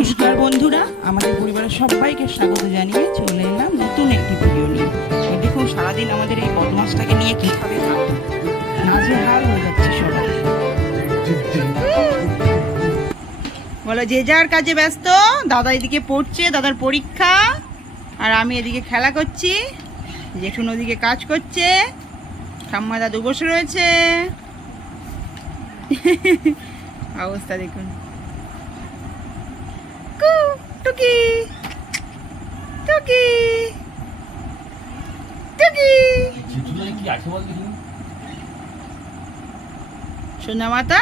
নমস্কার বন্ধুরা, আমাদের পরিবারের সবাইকে স্বাগত জানিয়ে চলে এলাম নতুন একটি ভিডিও নিয়ে। এই দেখুন, সারাদিন আমাদের এই বদমাসটাকে নিয়ে কীভাবে থাকবে, নাজেহাল হয়ে যাচ্ছে সবাই। বলো, যে যার কাজে ব্যস্ত। দাদা এদিকে পড়ছে, দাদার পরীক্ষা, আর আমি এদিকে খেলা করছি। জেঠুন ওদিকে কাজ করছে, ঠাম্মা দাদু বসে রয়েছে। অবস্থা দেখুন। টুকি টুকি টুকি সোনা মাতা,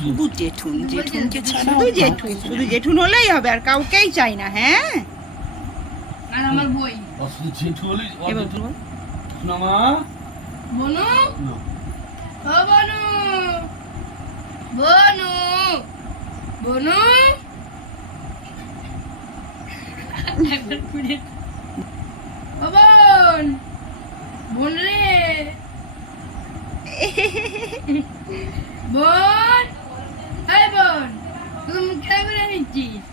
শুধু জেঠুন, জেঠুনকে ছাড়া শুধু জেঠুন, শুধু জেঠুন হলেই হবে, আর কাউকেই চাই না। হ্যাঁ, আর আমার বই শুধু জেঠু হলেই এবার বল। সোনামা বনু ও বনু বনু বনু ও বোন বোন রে বোন, এই বোন, তুই মুখ খেলা করে নিচ্ছিস?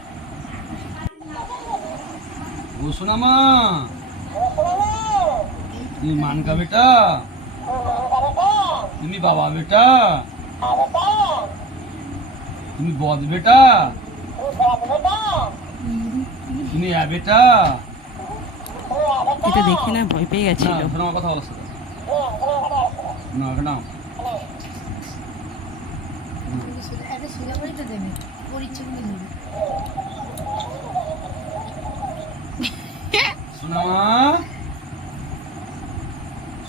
ও সোনামা, তুমি মানকা বেটা, তুমি বাবা বেটা, তুমি বদ বেটা, তুমি বেটা। এটা দেখে না ভয় পেয়ে গেছিল। সোনামা কথা বলছো না না সোনামা,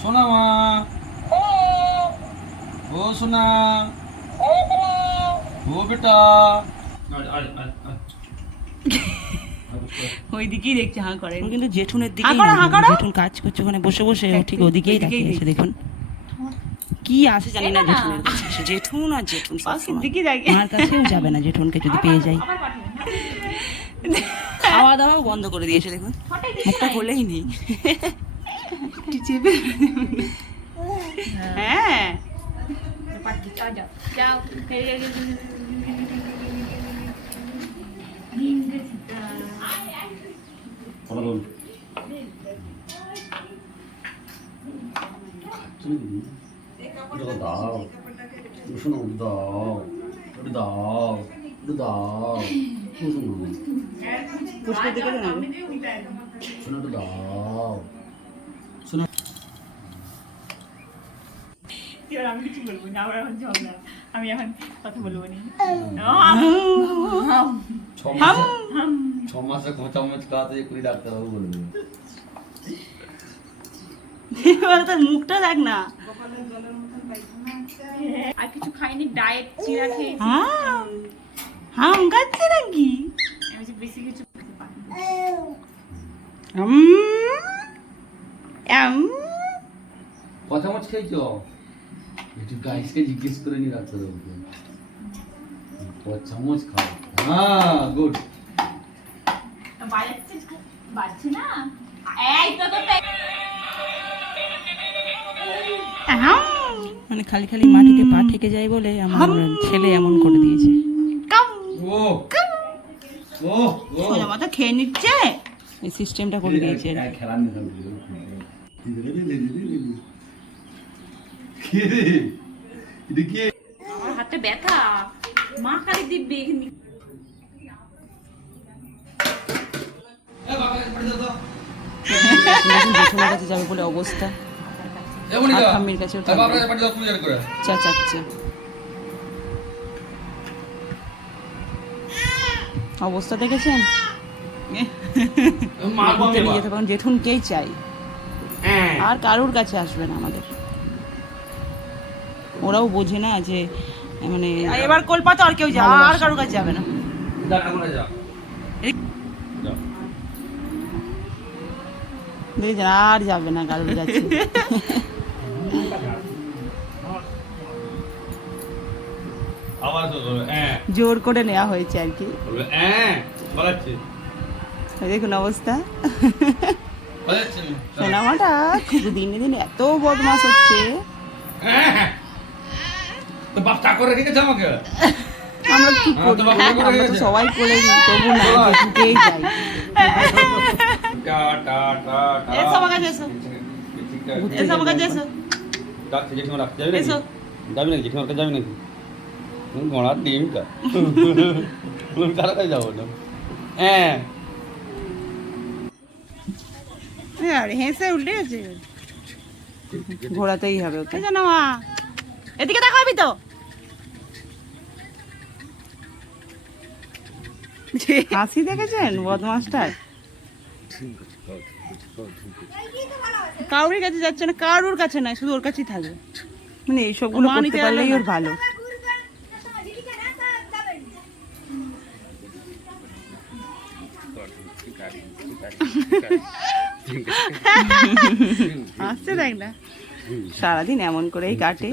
সোনামা, ও সোনা, ও বেটা। ওই দিকেই দেখছে, হাঁ করে, কিন্তু জেঠুনের দিকে। জেঠুন কাজ করছে ওখানে বসে বসে, ঠিক ওদিকেই তাকিয়ে আছে। দেখুন কি আছে জানি না জেঠুনের কাছে। জেঠুন আর জেঠুন মার কাছেও যাবে না জেঠুনকে যদি পেয়ে যাই। খাওয়া দাওয়াও বন্ধ করে দিয়েছে, দেখুন মুখটা খোলেই নেই। হ্যাঁ, দাও শোনো, দাও দাও দাও পুষ্পের দিকে না শোনো, দাও শোনো। এবার আমি কিছু বলবো না, আমার এখন ঝগড়া, আমি এখন কথা বলবো না। 6 মাসে চামচ খাওয়াতে 20 ডাক্তারবাবু বলবে। এবার তার মুখটা দেখ না। আর কিছু খাইনি, ডায়েট চিরা খেয়েছি। হাম খাচ্ছে নাকি? আমি যে বেশি কিছু খেতে পারি না। ক চামচ খেয়েছ? একটু গাইসকে জিজ্ঞেস করে নি ডাক্তারবাবুকে। 5 চামচ খাও। হ্যাঁ, গুড। বাড়ছে না। এই তো মানে খালি খালি মাটিতে পা ঠেকে যায় বলে আমার ছেলে এমন করে দিয়েছে। ও ও ও সোজা মাথা খেয়ে নিচ্ছে, এই সিস্টেমটা করে দিয়েছে। খেলা নিয়ে কে রে? এটা কে? আমার হাতে ব্যথা, মা খালি দিব্যি এখানে। জেঠুনের কাছে যাবে বলে অবস্থা, আর ঠাম্মির কাছেও চেঁচাচ্ছে। অবস্থা দেখেছেন? নিয়ে যেতে পারেন, জেঠুনকেই চাই, আর কারোর কাছে আসবে না আমাদের। ওরাও বোঝে না যে মানে এবার কলপাতা আর কেউ যায়, আর কারোর কাছে যাবে না। দেখেছেন, আর যাবে না কারোর কাছে। জোর করে নেওয়া হয়েছে আর কি। দেখুন অবস্থা। সোনামাটা দিনে দিনে এত বদমাস হচ্ছে। তো বাপ চাকর রেখে গেছে আমাকে। আমরা কি করি, আমরা তো সবাই করে দিই, তবু না জেঠুকেই যাই। এসো আমার কাছে এসো, এসো আমার কাছে এসো, এসো। যাবি নাকি জেঠিমার কাছে যাবি নাকি? ঘোড়ার ডিমটা কারো কাছে যাবো না। হ্যাঁ আরে হেসে উল্টে গেছে, ঘোরাতেই হবে ওকে। জানো মা, এদিকে দেখাবি তো, হাসি দেখেছেন বদমাসটার? কারোর কাছে যাচ্ছে না, কারোর কাছে নাই, শুধু ওর কাছেই থাকবে। মানে এইসবগুলো করতে পারলেই ওর ভালো। আসছে দেখ না, সারাদিন এমন করেই কাটে।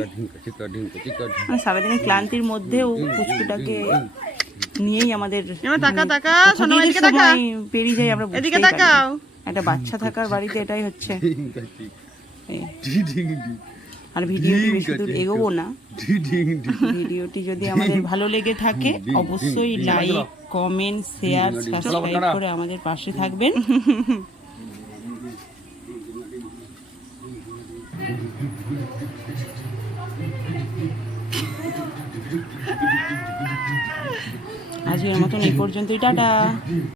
সারাদিনের ক্লান্তির মধ্যেও পুচকুটাকে নিয়েই আমাদের সময় পেরিয়ে যাই আমরা। একটা বাচ্চা থাকার বাড়িতে এটাই হচ্ছে। আর ভিডিওটি বেশি দূর এগোবো না। ভিডিওটি যদি আমাদের ভালো লেগে থাকে অবশ্যই লাইক, কমেন্ট, শেয়ার, সাবস্ক্রাইব করে আমাদের পাশে থাকবেন। আজকের মতন এই পর্যন্তই, টাটা।